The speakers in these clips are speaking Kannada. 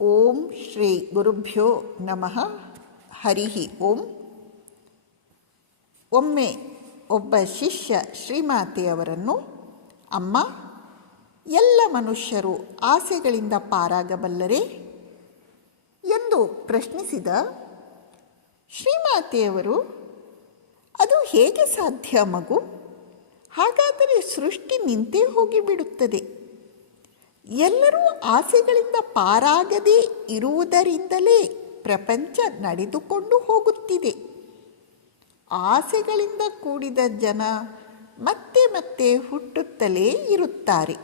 ಓಂ ಶ್ರೀ ಗುರುಭ್ಯೋ ನಮಃ. ಹರಿ ಓಂ. ಒಮ್ಮೆ ಒಬ್ಬ ಶಿಷ್ಯ ಶ್ರೀಮಾತೆಯವರನ್ನು, ಅಮ್ಮ, ಎಲ್ಲ ಮನುಷ್ಯರು ಆಸೆಗಳಿಂದ ಪಾರಾಗಬಲ್ಲರೇ ಎಂದು ಪ್ರಶ್ನಿಸಿದ. ಶ್ರೀಮಾತೆಯವರು, ಅದು ಹೇಗೆ ಸಾಧ್ಯ ಮಗು? ಹಾಗಾದರೆ ಸೃಷ್ಟಿ ನಿಂತೇ ಹೋಗಿಬಿಡುತ್ತದೆ. ಎಲ್ಲರೂ ಆಸೆಗಳಿಂದ ಪಾರಾಗದೇ ಇರುವುದರಿಂದಲೇ ಪ್ರಪಂಚ ನಡೆದುಕೊಂಡು ಹೋಗುತ್ತಿದೆ. ಆಸೆಗಳಿಂದ ಕೂಡಿದ ಜನ ಮತ್ತೆ ಮತ್ತೆ ಹುಟ್ಟುತ್ತಲೇ ಇರುತ್ತಾರೆ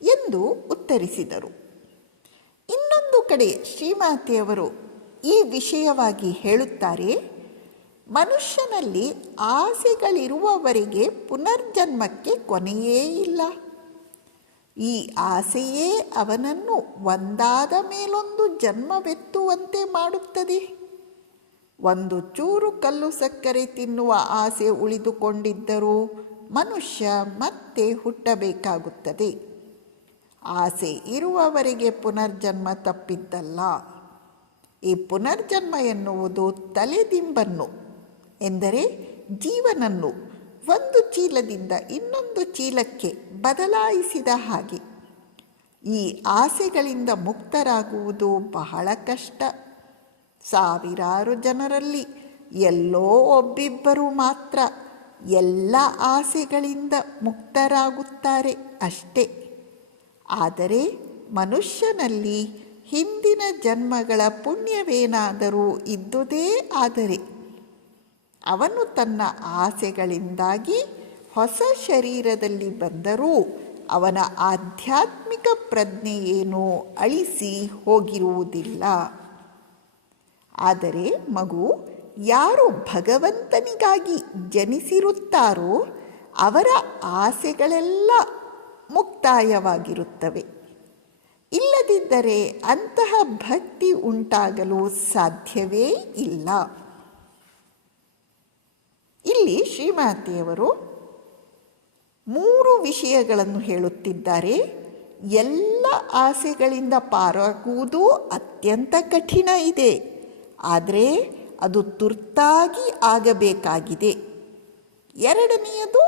ಎಂದು ಉತ್ತರಿಸಿದರು. ಇನ್ನೊಂದು ಕಡೆ ಶ್ರೀಮಾತೆಯವರು ಈ ವಿಷಯವಾಗಿ ಹೇಳುತ್ತಾರೆ, ಮನುಷ್ಯನಲ್ಲಿ ಆಸೆಗಳಿರುವವರೆಗೆ ಪುನರ್ಜನ್ಮಕ್ಕೆ ಕೊನೆಯೇ ಇಲ್ಲ. ಈ ಆಸೆಯೇ ಅವನನ್ನು ಒಂದಾದ ಮೇಲೊಂದು ಜನ್ಮವೆತ್ತುವಂತೆ ಮಾಡುತ್ತದೆ. ಒಂದು ಚೂರು ಕಲ್ಲು ಸಕ್ಕರೆ ತಿನ್ನುವ ಆಸೆ ಉಳಿದುಕೊಂಡಿದ್ದರೂ ಮನುಷ್ಯ ಮತ್ತೆ ಹುಟ್ಟಬೇಕಾಗುತ್ತದೆ. ಆಸೆ ಇರುವವರೆಗೆ ಪುನರ್ಜನ್ಮ ತಪ್ಪಿದ್ದಲ್ಲ. ಈ ಪುನರ್ಜನ್ಮ ಎನ್ನುವುದು ತಲೆದಿಂಬನ್ನು, ಎಂದರೆ ಜೀವನನ್ನು ಒಂದು ಚೀಲದಿಂದ ಇನ್ನೊಂದು ಚೀಲಕ್ಕೆ ಬದಲಾಯಿಸಿದ ಹಾಗೆ. ಈ ಆಸೆಗಳಿಂದ ಮುಕ್ತರಾಗುವುದು ಬಹಳ ಕಷ್ಟ. ಸಾವಿರಾರು ಜನರಲ್ಲಿ ಎಲ್ಲೋ ಒಬ್ಬಿಬ್ಬರು ಮಾತ್ರ ಎಲ್ಲ ಆಸೆಗಳಿಂದ ಮುಕ್ತರಾಗುತ್ತಾರೆ ಅಷ್ಟೇ. ಆದರೆ ಮನುಷ್ಯನಲ್ಲಿ ಹಿಂದಿನ ಜನ್ಮಗಳ ಪುಣ್ಯವೇನಾದರೂ ಇದ್ದುದೇ ಆದರೆ ಅವನು ತನ್ನ ಆಸೆಗಳಿಂದಾಗಿ ಹೊಸ ಶರೀರದಲ್ಲಿ ಬಂದರೂ ಅವನ ಆಧ್ಯಾತ್ಮಿಕ ಪ್ರಜ್ಞೆಯೇನೂ ಅಳಿಸಿ ಹೋಗಿರುವುದಿಲ್ಲ. ಆದರೆ ಮಗು, ಯಾರು ಭಗವಂತನಿಗಾಗಿ ಜನಿಸಿರುತ್ತಾರೋ ಅವರ ಆಸೆಗಳೆಲ್ಲ ಮುಕ್ತಾಯವಾಗಿರುತ್ತವೆ. ಇಲ್ಲದಿದ್ದರೆ ಅಂತಹ ಭಕ್ತಿ ಉಂಟಾಗಲು ಸಾಧ್ಯವೇ ಇಲ್ಲ. ಇಲ್ಲಿ ಶ್ರೀಮಾತೆಯವರು 3 ವಿಷಯಗಳನ್ನು ಹೇಳುತ್ತಿದ್ದಾರೆ. ಎಲ್ಲ ಆಸೆಗಳಿಂದ ಪಾರಾಗುವುದು ಅತ್ಯಂತ ಕಠಿಣ ಇದೆ, ಆದರೆ ಅದು ತುರ್ತಾಗಿ ಆಗಬೇಕಾಗಿದೆ. ಎರಡನೆಯದು,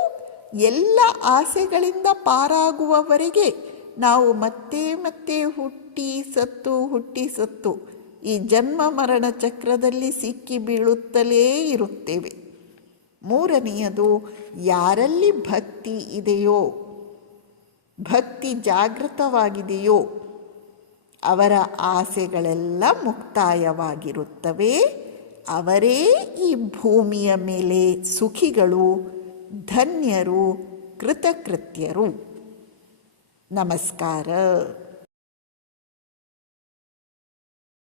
ಎಲ್ಲ ಆಸೆಗಳಿಂದ ಪಾರಾಗುವವರೆಗೆ ನಾವು ಮತ್ತೆ ಮತ್ತೆ ಹುಟ್ಟಿ ಸತ್ತು ಈ ಜನ್ಮ ಮರಣ ಚಕ್ರದಲ್ಲಿ ಸಿಕ್ಕಿ ಬೀಳುತ್ತಲೇ ಇರುತ್ತೇವೆ. ಮೂರನೆಯದು, ಯಾರಲ್ಲಿ ಭಕ್ತಿ ಇದೆಯೋ, ಭಕ್ತಿ ಜಾಗೃತವಾಗಿದೆಯೋ ಅವರ ಆಸೆಗಳೆಲ್ಲ ಮುಕ್ತಾಯವಾಗಿರುತ್ತವೆ. ಅವರೇ ಈ ಭೂಮಿಯ ಮೇಲೆ ಸುಖಿಗಳು, ಧನ್ಯರು, ಕೃತಕೃತ್ಯರು. ನಮಸ್ಕಾರ.